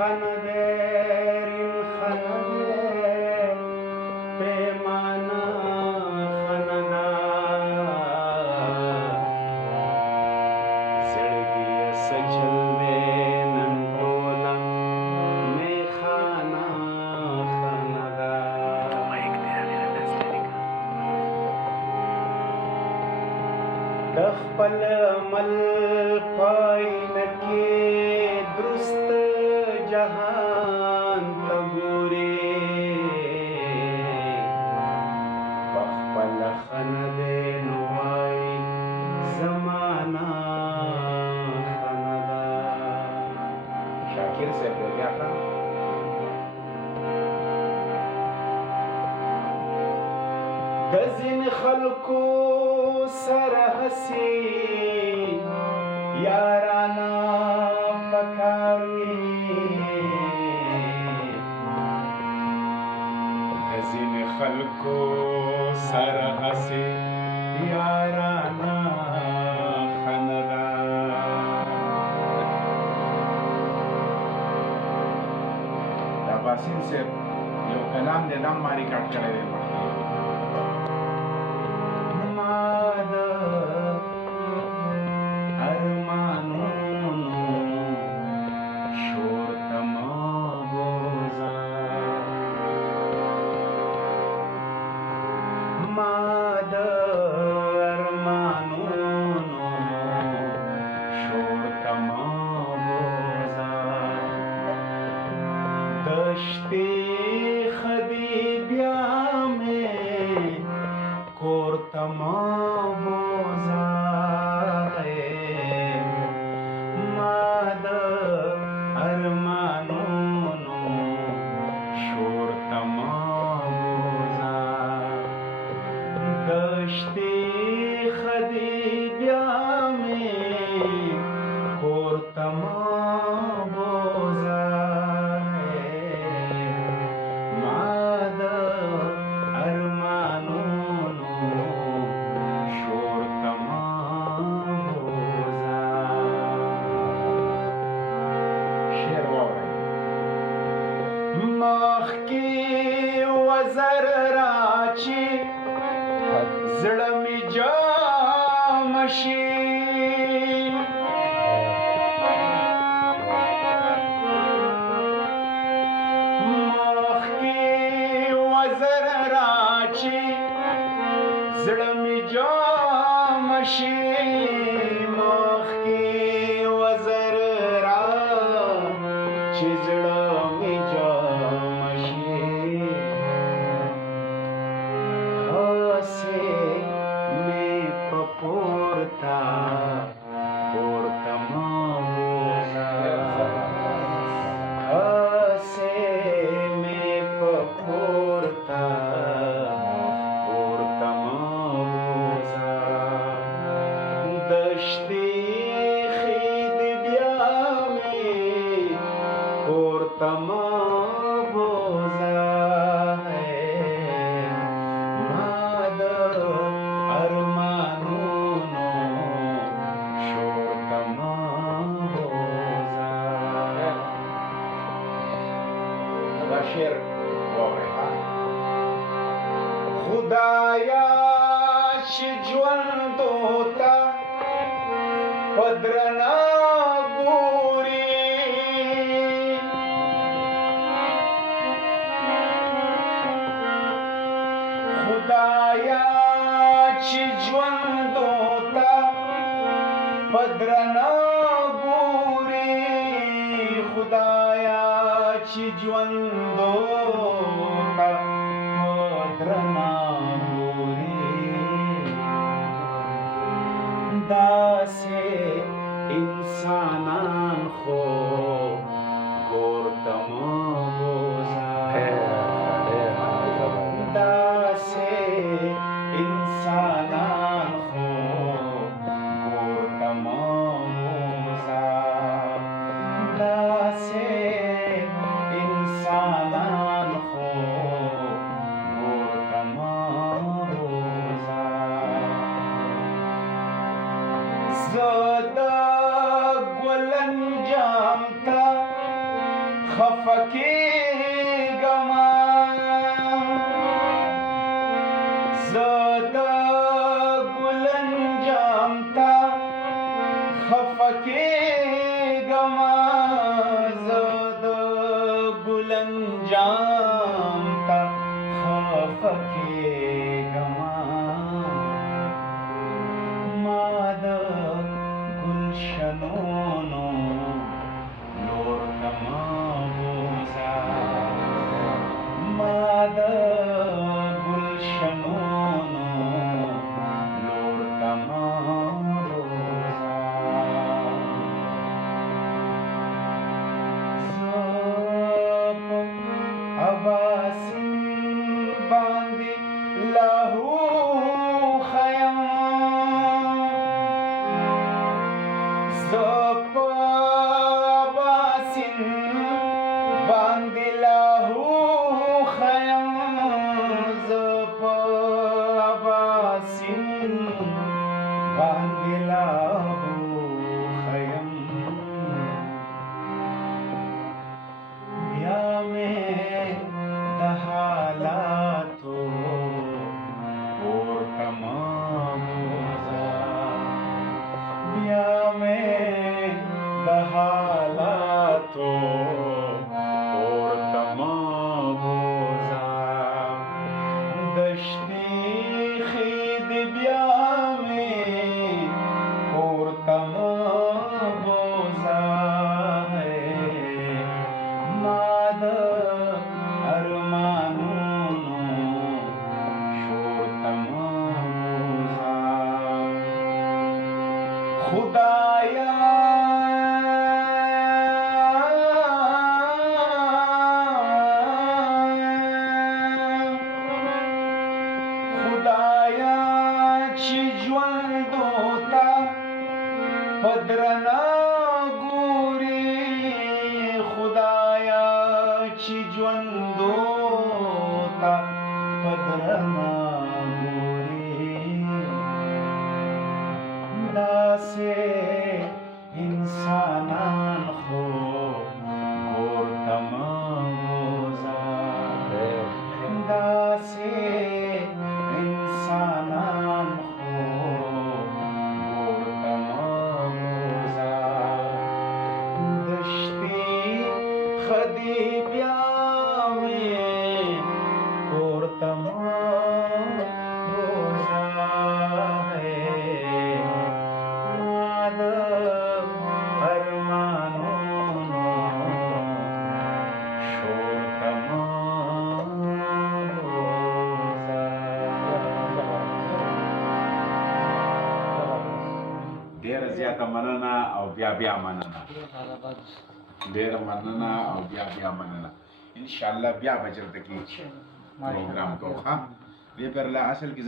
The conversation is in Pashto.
خندرین خندر پیمانا خندا زړګي سچل دې نن ټوله میخانه خندا د خپل عمل پاین کې درست جهان ته ګوري په خپل خندې نو وایي زمانه خندا شاکر صاحب بیا ښه د ځینې خلکو سره هسې یارانه پکار وي د ځینې خلکو سره هسې یارانه خندا دا باسم صاحب یو کلام دی دم ما ریکارډ کړی دی خدایا چې ژوند دوتا پدرنا ګوري خدایا چې ژوند دوتا پدرنا ګوري خدایا چې ژوند دوتا پدرنا داسې انسانان خو ګورته مه بوځه داسې انسانان خو ګورته مه بوځه داسې انسانان خو ګورته مه بوځه زه د ګل انجام ته خفکیگما زد گلنجام تا خفکیگما زد گلنجام تا خفکیگما ماد گلشنونو لور کما بوزا ماد گلشنونو لور کما بوزا زپ اباسین باندی لاهو خیم زپ اباسین باندی لاهو خیم زپ اباسین باندی لاهو خیم بیا میں د حالاتو اور تمام بوزا بیا میں د حالاتو اور تمام بوزا دشتی خید بیا میں اور تمام بوزا ہے ماد ارمانونو شور تمام بوزا خدایا خدایا چی ژوندو تا پدرنا ګوري خدایا چی ژوندو تا پدرنا ګوري داسې انسانان خو ګور تمام بوزا داسې انسانان خو ګور تمام بوزا دشتي خدي بیا مې ګور تمام بوزا ہے ماد ارمانونو شور تمام بوزا ډېره زیاته مننه او بیا مننه ډېره مننه او بیا مننه انشاءالله بیا به چېرته کې پروګرام کوو ښه دې پر له اصل کې